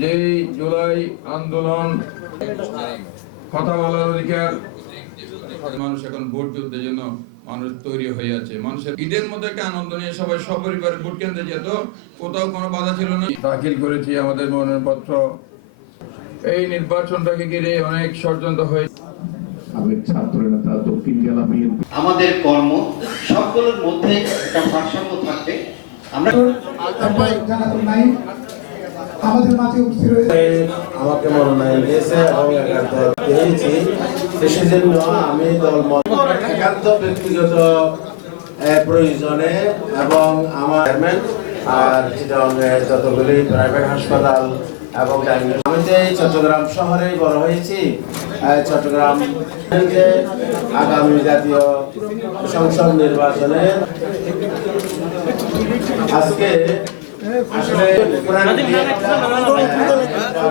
যে জুলাই আন্দোলন কথা বলার অধিকার, মানুষ এখন ভোট যুদ্ধের জন্য মানুষ তৈরি হয়ে আছে। মানুষের ঈদের মধ্যে একটা আনন্দ নিয়ে সবাই সপরিবারে ভোট কেন্দ্রে যেত, কোথাও কোনো বাধা ছিল না। দাখিল করেছি আমাদের মনোনয়নপত্র। এই নির্বাচনটাকে ঘিরে অনেক ষড়যন্ত্র হয়েছে। আমাদের কর্ম সবগুলোর মধ্যে একটা ভারসাম্য থাকবে। আমরা আমাদের মাঝে উপস্থিত রয়েছে, আমাকে মনোনয়ন দিয়েছে এবং একান্ত পেয়েছি। সেজন্য আমি একান্ত ব্যক্তিগত প্রয়োজনে এবং আমার আর যতগুলি প্রাইভেট হাসপাতাল এবং আমি যে চট্টগ্রাম শহরে বড় হয়েছি, চট্টগ্রাম আগামী জাতীয় সংসদ নির্বাচনে আজকে আসলে